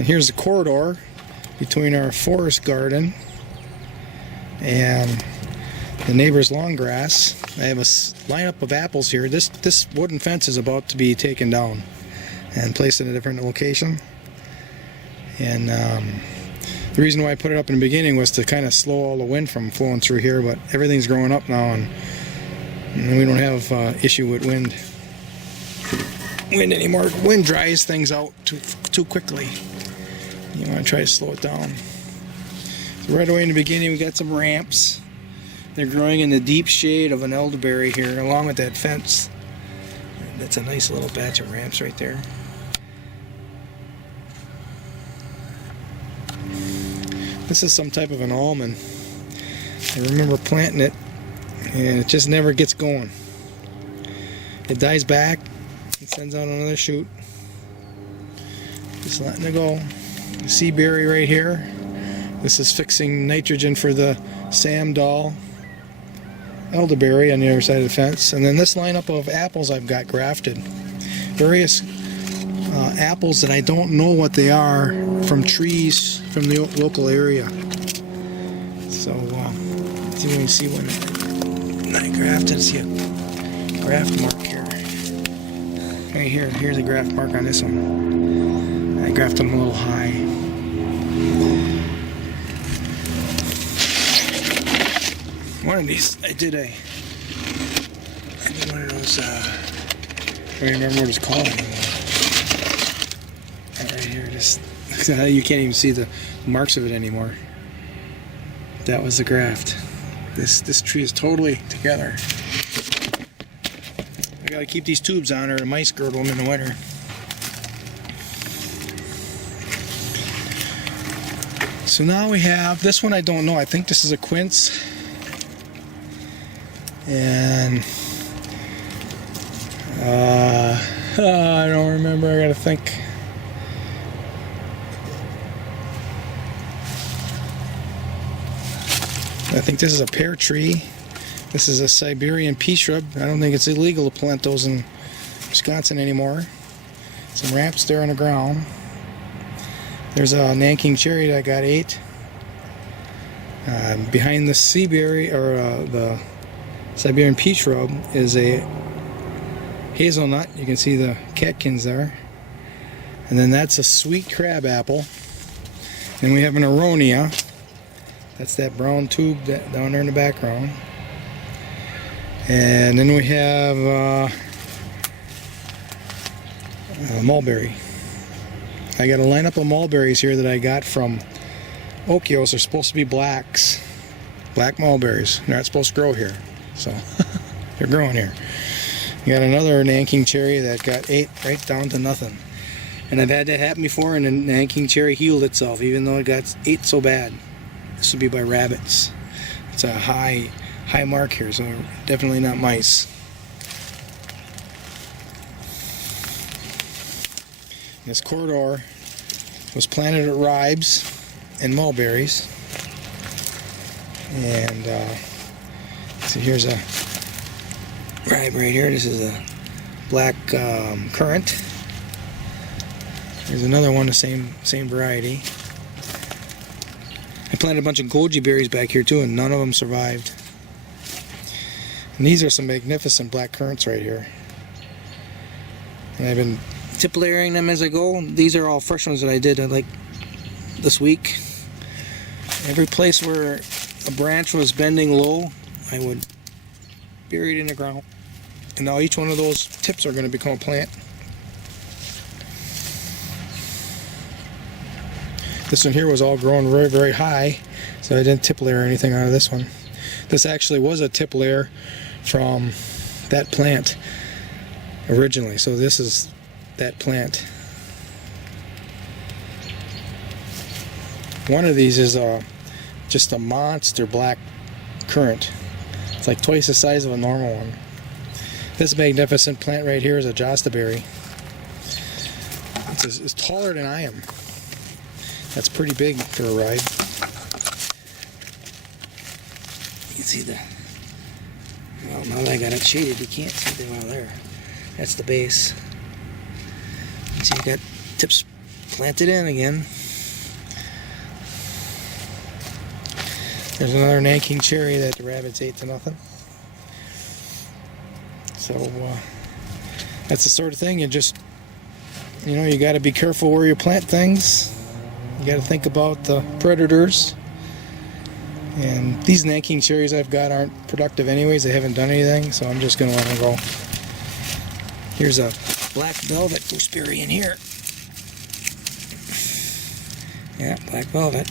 And here's the corridor between our forest garden and the neighbor's lawn grass. I have a lineup of apples here. This wooden fence is about to be taken down and placed in a different location. And the reason why I put it up in the beginning was to kind of slow all the wind from flowing through here, but everything's growing up now, and we don't have issue with wind anymore. Wind dries things out too quickly. You want to try to slow it down. So right away in the beginning we got some ramps. They're growing in the deep shade of an elderberry here along with that fence. That's a nice little batch of ramps right there. This is some type of an almond. I remember planting it and it just never gets going. It dies back, it sends out another shoot. Just letting it go. Sea berry right here. This is fixing nitrogen for the Sam Doll elderberry on the other side of the fence. And then this lineup of apples I've got grafted. Various apples that I don't know what they are from trees from the local area. So let's see if we can see when I grafted. See a graft mark here. Right here. Here's a graft mark on this one. I grafted them a little high. One of these, I did one of those, I don't remember what it's called anymore. That right here, just, you can't even see the marks of it anymore. That was the graft. This tree is totally together. I gotta keep these tubes on or the mice girdle them in the winter. So now we have, this one I don't know, I think this is a quince. And I don't remember, I gotta think. I think this is a pear tree. This is a Siberian pea shrub. I don't think it's illegal to plant those in Wisconsin anymore. Some ramps there on the ground. There's a Nanking cherry that I got ate. Behind the sea berry, or the Siberian pea shrub, is a hazelnut. You can see the catkins there. And then that's a sweet crab apple. And we have an aronia. That's that brown tube down there in the background. And then we have mulberry. I got a lineup of mulberries here that I got from Okios. They're supposed to be blacks. Black mulberries. They're not supposed to grow here. So they're growing here. We got another Nanking cherry that got ate right down to nothing. And I've had that happen before, and the Nanking cherry healed itself even though it got ate so bad. This would be by rabbits. It's a high mark here, so definitely not mice. This corridor was planted at ribes and mulberries. And so here's a ribe right here. This is a black currant. There's another one, the same variety. I planted a bunch of goji berries back here too, and none of them survived. And these are some magnificent black currants right here. And I've been tip layering them as I go. These are all fresh ones that I did like this week. Every place where a branch was bending low, I would bury it in the ground. And now each one of those tips are going to become a plant. This one here was all growing very, very high, so I didn't tip layer anything out of this one. This actually was a tip layer from that plant originally, so this is that plant. One of these is just a monster black currant. It's like twice the size of a normal one. This magnificent plant right here is a jostaberry. It's taller than I am. That's pretty big for a ride. You can see well, now that I got it shaded, you can't see the well there. That's the base. You see, you got tips plant it in again. There's another Nanking cherry that the rabbits ate to nothing. So that's the sort of thing. You just, you got to be careful where you plant things. You got to think about the predators. And these Nanking cherries I've got aren't productive anyways. They haven't done anything, so I'm just going to let them go. Here's a black velvet gooseberry in here. Yeah, black velvet.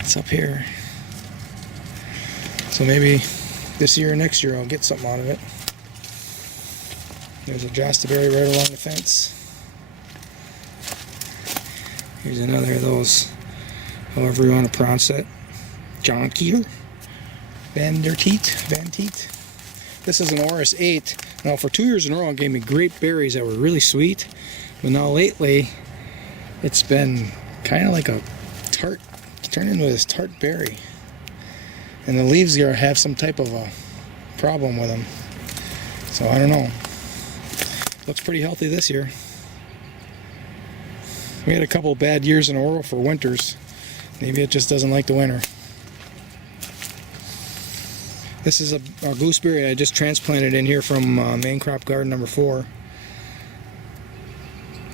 It's up here. So maybe this year or next year I'll get something out of it. There's a jostaberry right along the fence. Here's another of those, however you want to pronounce it. Jonkier? Van Teet. This is an Oris 8. Now for 2 years in a row it gave me great berries that were really sweet. But now lately it's been kind of like a tart, turned into this tart berry. And the leaves here have some type of a problem with them. So I don't know. Looks pretty healthy this year. We had a couple bad years in a row for winters. Maybe it just doesn't like the winter. This is a gooseberry I just transplanted in here from main crop garden number 4.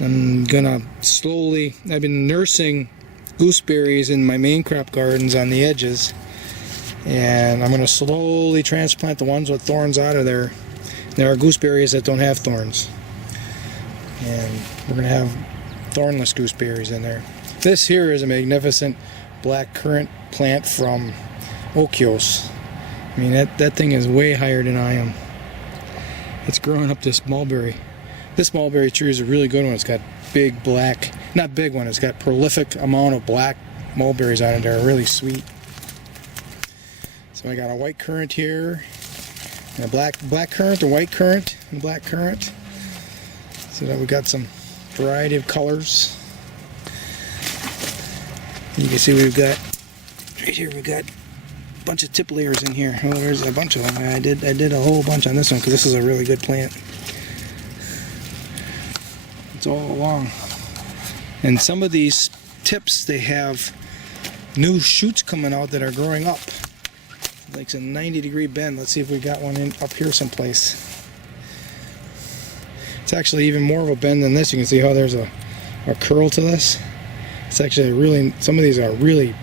I'm gonna slowly, I've been nursing gooseberries in my main crop gardens on the edges, and I'm gonna slowly transplant the ones with thorns out of there. There are gooseberries that don't have thorns, and we're gonna have thornless gooseberries in there. This here is a magnificent black currant plant from Okios. I mean, that thing is way higher than I am. It's growing up this mulberry. This mulberry tree is a really good one. It's got big black, not big one, it's got prolific amount of black mulberries on it. They're really sweet. So I got a white currant here, and a black currant, a white currant, and black currant. So that we got some variety of colors. You can see we've got, right here we've got bunch of tip layers in here. Oh, there's a bunch of them. I did a whole bunch on this one because this is a really good plant. It's all along. And some of these tips, they have new shoots coming out that are growing up. Like a 90-degree bend. Let's see if we got one in up here someplace. It's actually even more of a bend than this. You can see how there's a curl to this. It's actually really, some of these are really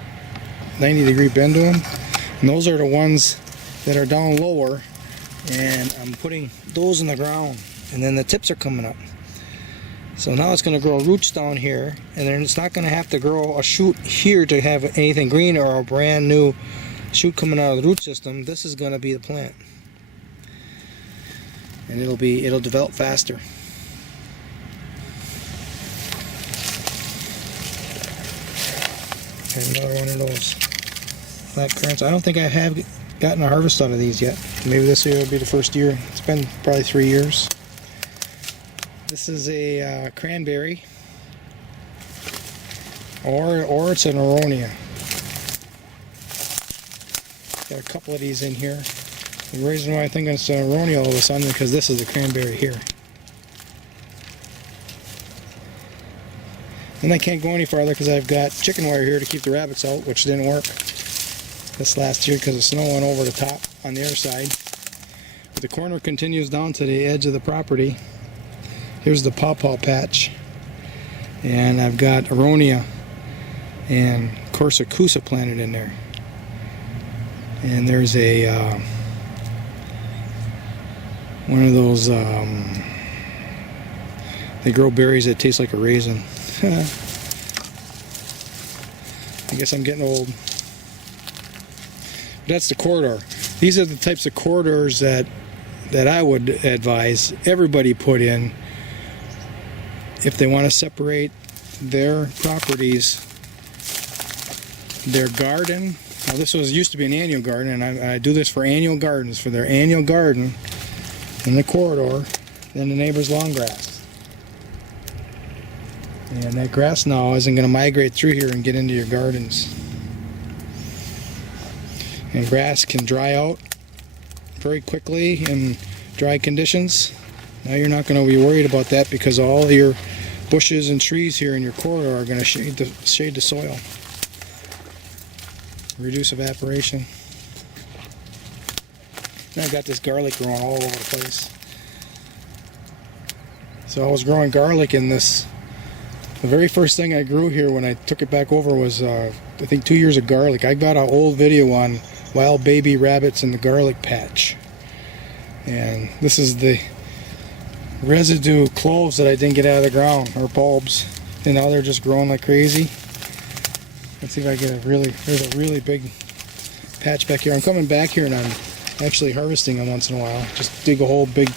90-degree bend to them. And those are the ones that are down lower, and I'm putting those in the ground, and then the tips are coming up. So now it's going to grow roots down here, and then it's not going to have to grow a shoot here to have anything green or a brand new shoot coming out of the root system. This is going to be the plant, and it'll develop faster. And another one of those black currants. I don't think I have gotten a harvest out of these yet. Maybe this year will be the first year. It's been probably 3 years. This is a cranberry, or it's an aronia. Got a couple of these in here. The reason why I think it's an aronia all of a sudden is because this is a cranberry here. And I can't go any farther because I've got chicken wire here to keep the rabbits out, which didn't work this last year because the snow went over the top on the other side. But the corner continues down to the edge of the property. Here's the pawpaw patch, and I've got aronia and corsicusa planted in there. And there's a one of those they grow berries that taste like a raisin. I guess I'm getting old. That's the corridor. These are the types of corridors that I would advise everybody put in if they want to separate their properties, their garden. Now this used to be an annual garden, and I do this for annual gardens, for their annual garden in the corridor, then the neighbor's lawn grass. And that grass now isn't going to migrate through here and get into your gardens. And grass can dry out very quickly in dry conditions. Now you're not going to be worried about that because all your bushes and trees here in your corridor are going to shade the soil, reduce evaporation. And I got this garlic growing all over the place. So I was growing garlic in this. The very first thing I grew here when I took it back over was, I think, 2 years of garlic. I got an old video on wild baby rabbits in the garlic patch. And this is the residue cloves that I didn't get out of the ground, or bulbs. And now they're just growing like crazy. Let's see if I get there's a really big patch back here. I'm coming back here and I'm actually harvesting them once in a while. Just dig a whole big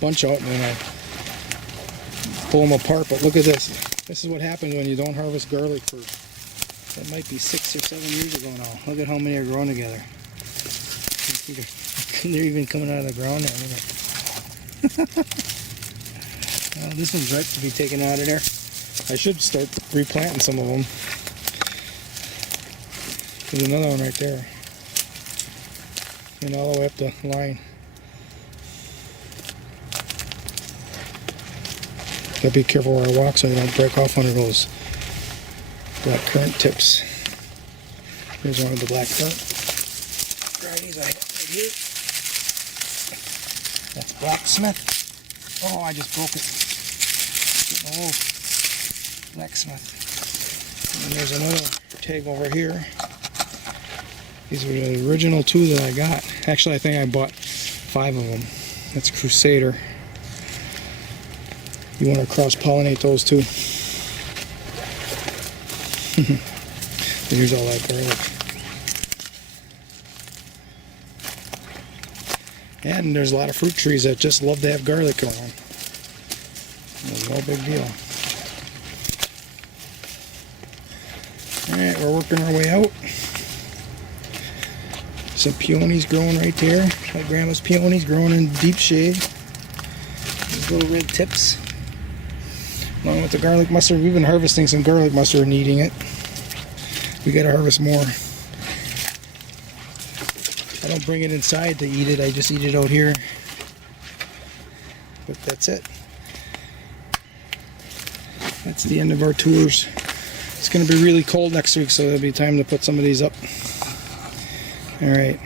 bunch out and then I pull them apart. But look at this. This is what happens when you don't harvest garlic for, that might be 6 or 7 years ago now. Look at how many are growing together. They're even coming out of the ground now. Well, this one's ripe to be taken out of there. I should start replanting some of them. There's another one right there. And all the way up the line. Gotta be careful where I walk so I don't break off one of those black currant tips. Here's one of the black currant varieties I have right here. That's blacksmith. Oh, I just broke it. Getting old. Blacksmith. And there's another tag over here. These were the original 2 that I got. Actually, I think I bought 5 of them. That's Crusader. You want to cross-pollinate those too. Here's all that garlic. And there's a lot of fruit trees that just love to have garlic going on. No big deal. Alright, we're working our way out. Some peonies growing right there. My grandma's peonies growing in deep shade. These little red tips. Along with the garlic mustard. We've been harvesting some garlic mustard and eating it. We gotta harvest more. I don't bring it inside to eat it, I just eat it out here. But that's it. That's the end of our tours. It's gonna be really cold next week, so there'll be time to put some of these up. Alright.